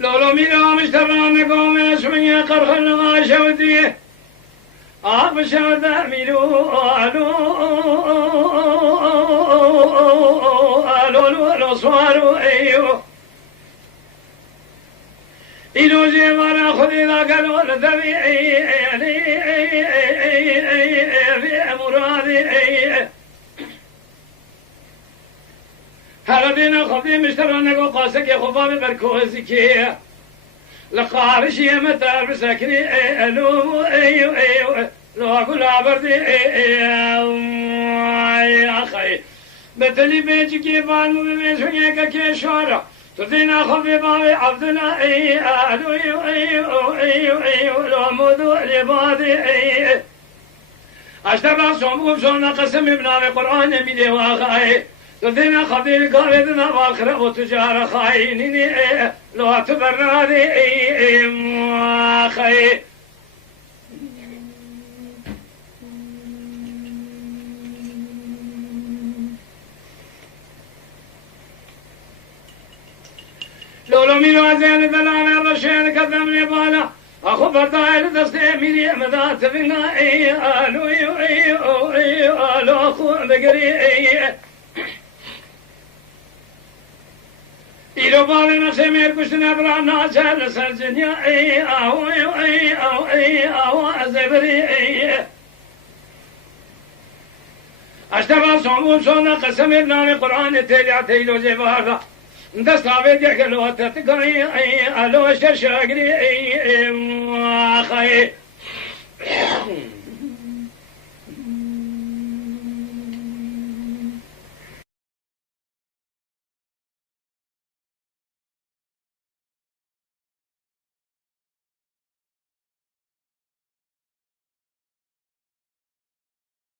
لولو میرا مشتران قومش من يقرخ الغاشة وديه شوذا ميلو آلو آلو صوارو أيو إلو زيوانا خذي ذاك الذبي في مرادي هردينا خذي مشترانك وقاسك يا خفاف بركوزك لقارش يمتر بسكني ألو أيو لو أقول عبردي يا أخي بتلي بيجي بانو بيجي كيشارة تدينا خفي باوي عبدنا أيو لو مدو لبادي أشتبه صوم صوم قسم ابن القرآن ميدي واخاي تدينا خفي القاردنا واخرة وتجارة خاينيني لو تبرنادي أخي لولو ميلو عزيز دلالة الرشيد كذبني بالا أخو بردائل دستي ميري مدات فينا ألو ألو أخو بقري إلو بالي نسمير كشتنا برانا سال سلسنيا أو أزبري أشتبه صومون صونا قسم ابن القرآن تيلع تيلو زبارة دست عبيد يحكي لو تتقري ألو شرشاقري أخي